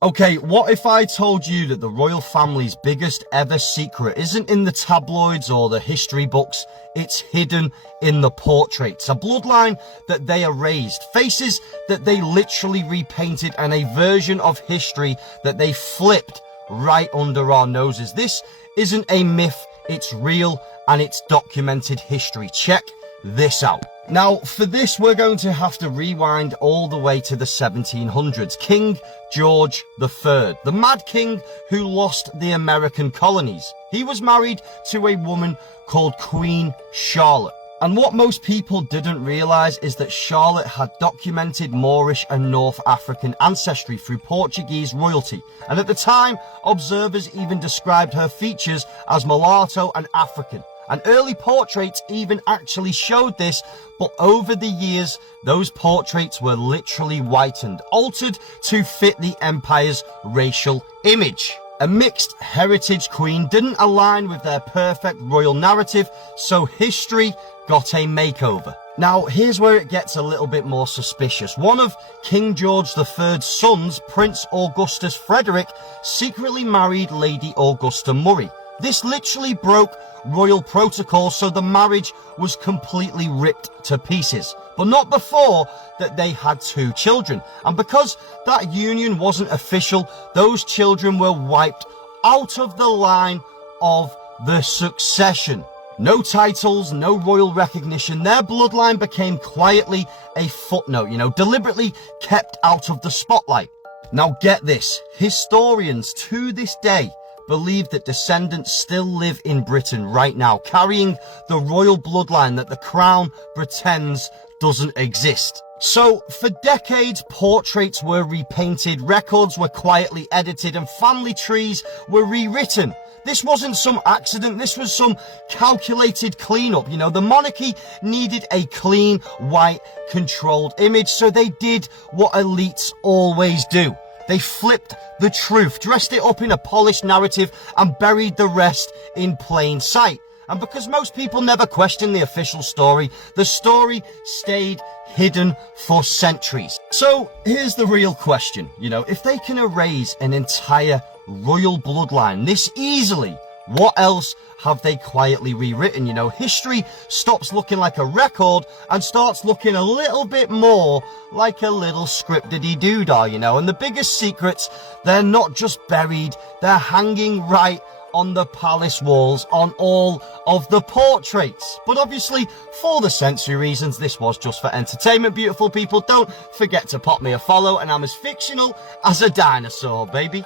Okay, what if I told you that the royal family's biggest ever secret isn't in the tabloids or the history books, it's hidden in the portraits, a bloodline that they erased, faces that they literally repainted, and a version of history that they flipped right under our noses. This isn't a myth, it's real and it's documented history. Check this out. Now, for this, we're going to have to rewind all the way to the 1700s. King George III, the Mad King who lost the American colonies. He was married to a woman called Queen Charlotte. And what most people didn't realize is that Charlotte had documented Moorish and North African ancestry through Portuguese royalty. And at the time, observers even described her features as mulatto and African. And early portraits even actually showed this, but over the years, those portraits were literally whitened, altered to fit the empire's racial image. A mixed heritage queen didn't align with their perfect royal narrative, so history got a makeover. Now, here's where it gets a little bit more suspicious. One of King George III's sons, Prince Augustus Frederick, secretly married Lady Augusta Murray. This literally broke royal protocol, so the marriage was completely ripped to pieces. But not before that they had 2 children. And because that union wasn't official, those children were wiped out of the line of the succession. No titles, no royal recognition. Their bloodline became quietly a footnote, deliberately kept out of the spotlight. Now get this, historians to this day believe that descendants still live in Britain right now, carrying the royal bloodline that the crown pretends doesn't exist. So, for decades, portraits were repainted, records were quietly edited, and family trees were rewritten. This wasn't some accident, this was some calculated cleanup. The monarchy needed a clean, white, controlled image, so they did what elites always do. They flipped the truth, dressed it up in a polished narrative, and buried the rest in plain sight. And because most people never questioned the official story, the story stayed hidden for centuries. So here's the real question, if they can erase an entire royal bloodline this easily, what else have they quietly rewritten? History stops looking like a record and starts looking a little bit more like a little scripted-doodah, and the biggest secrets, they're not just buried, they're hanging right on the palace walls on all of the portraits. But obviously, for the sensory reasons, this was just for entertainment, beautiful people. Don't forget to pop me a follow, and I'm as fictional as a dinosaur, baby.